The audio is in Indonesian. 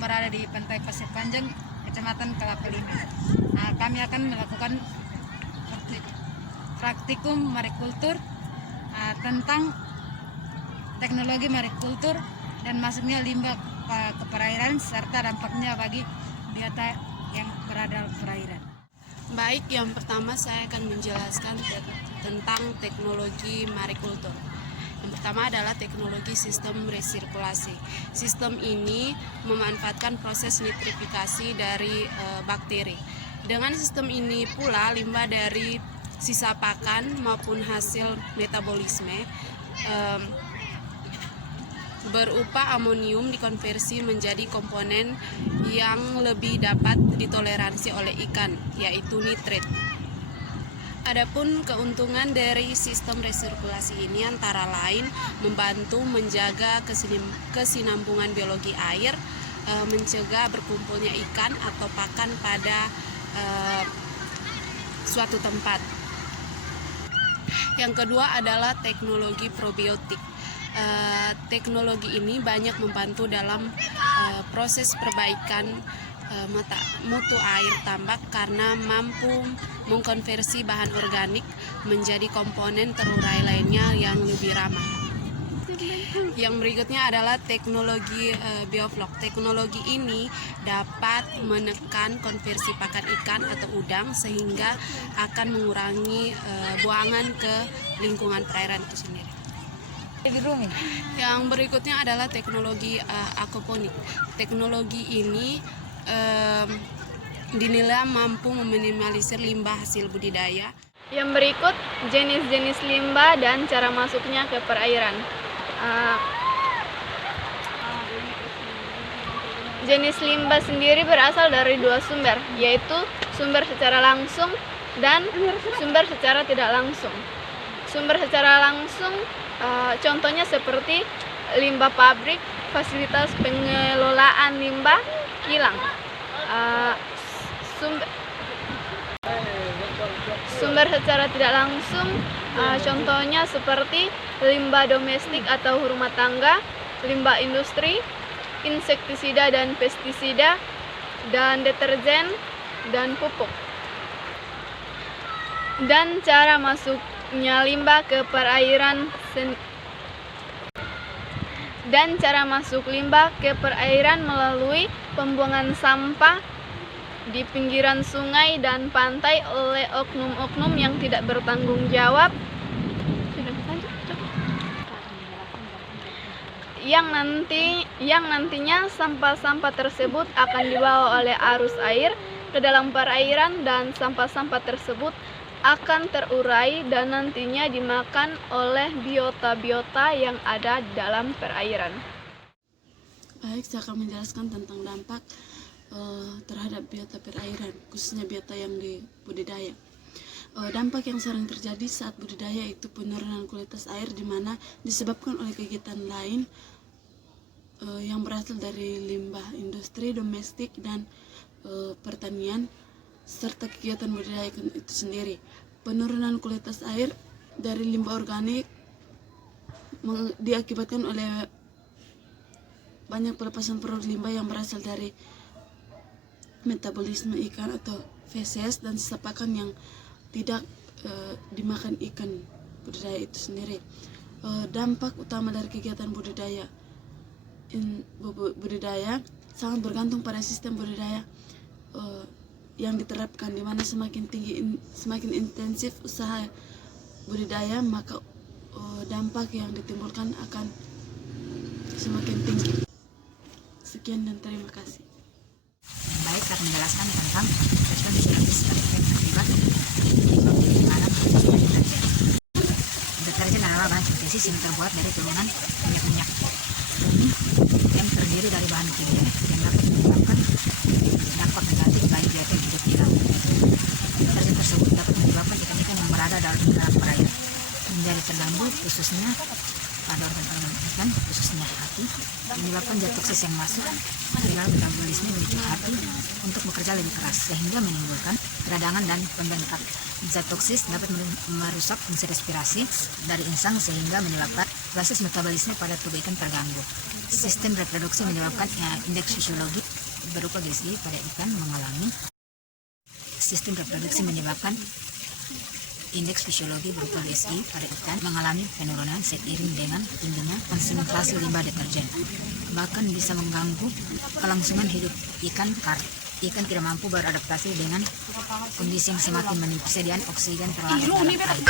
berada di Pantai Pasir Panjang, Kecamatan Kelapa Lima. Nah, kami akan melakukan praktikum marikultur tentang teknologi marikultur dan masuknya limbah ke perairan serta dampaknya bagi biota yang berada di perairan. Baik, yang pertama saya akan menjelaskan tentang teknologi marikultur. Yang pertama adalah teknologi sistem resirkulasi. Sistem ini memanfaatkan proses nitrifikasi dari bakteri. Dengan sistem ini pula limbah dari sisa pakan maupun hasil metabolisme berupa amonium dikonversi menjadi komponen yang lebih dapat ditoleransi oleh ikan, yaitu nitrit. Adapun keuntungan dari sistem resirkulasi ini antara lain membantu menjaga kesinambungan biologi air, mencegah berkumpulnya ikan atau pakan pada suatu tempat. Yang kedua adalah teknologi probiotik. Teknologi ini banyak membantu dalam proses perbaikan mutu air tambak karena mampu mengkonversi bahan organik menjadi komponen terurai lainnya yang lebih ramah. Yang berikutnya adalah teknologi bioflok. Teknologi ini dapat menekan konversi pakan ikan atau udang sehingga akan mengurangi buangan ke lingkungan perairan itu sendiri. Yang berikutnya adalah teknologi aquaponik. Teknologi ini dinilai mampu meminimalisir limbah hasil budidaya. Yang berikut jenis-jenis limbah dan cara masuknya ke perairan. Jenis limbah sendiri berasal dari dua sumber, yaitu sumber secara langsung dan sumber secara tidak langsung. Sumber secara langsung contohnya seperti limbah pabrik, fasilitas pengelolaan limbah, kilang. Sumber secara tidak langsung contohnya seperti limbah domestik atau rumah tangga, limbah industri, insektisida dan pestisida, dan deterjen dan pupuk. Dan cara masuknya limbah ke perairan melalui pembuangan sampah di pinggiran sungai dan pantai oleh oknum-oknum yang tidak bertanggung jawab yang nantinya sampah-sampah tersebut akan dibawa oleh arus air ke dalam perairan dan sampah-sampah tersebut akan terurai dan nantinya dimakan oleh biota-biota yang ada di dalam perairan. Baik, saya akan menjelaskan tentang dampak terhadap biota perairan, khususnya biota yang dibudidaya. Dampak yang sering terjadi saat budidaya itu penurunan kualitas air, di mana disebabkan oleh kegiatan lain yang berasal dari limbah industri, domestik, dan pertanian, serta kegiatan budidaya itu sendiri. Penurunan kualitas air dari limbah organik diakibatkan oleh banyak pelepasan produk limbah yang berasal dari metabolisme ikan atau feses dan sisa pakan yang tidak dimakan ikan budidaya itu sendiri. Dampak utama dari kegiatan budidaya sangat bergantung pada sistem budidaya yang diterapkan, di mana semakin intensif usaha budidaya, maka dampak yang ditimbulkan akan semakin tinggi. Sekian dan terima kasih. Baik, saya menjelaskan tentang sistem fisiologis dan efek akibat pengeluaran deterjen. Deterjen adalah bahan sintesis yang terbuat dari turunan minyak-minyak bumi yang terdiri dari bahan kimia yang dapat menyebabkan dampak negatif bagi biota yang hidup di laut. Deterjen tersebut dapat menyebabkan ikan-ikan yang berada dalam lingkaran perairan menjadi terganggu, khususnya pada organ-organ ikan, khususnya hati, menyebabkan zat toksis yang masuk ke dalam metabolisme memicu hati untuk bekerja lebih keras sehingga menimbulkan peradangan dan pembengkak. Zat toksis dapat merusak fungsi respirasi dari insang sehingga menyebabkan Proses metabolisme pada tubuh ikan terganggu. Sistem reproduksi menyebabkan indeks fisiologi berupa GSI pada ikan mengalami. Sistem reproduksi menyebabkan indeks fisiologi berupa GSI pada ikan mengalami penurunan seiring dengan tingginya konsentrasi limbah deterjen. Bahkan bisa mengganggu kelangsungan hidup ikan karena ikan tidak mampu beradaptasi dengan kondisi yang semakin menipis. Persediaan oksigen terlarut dalam air.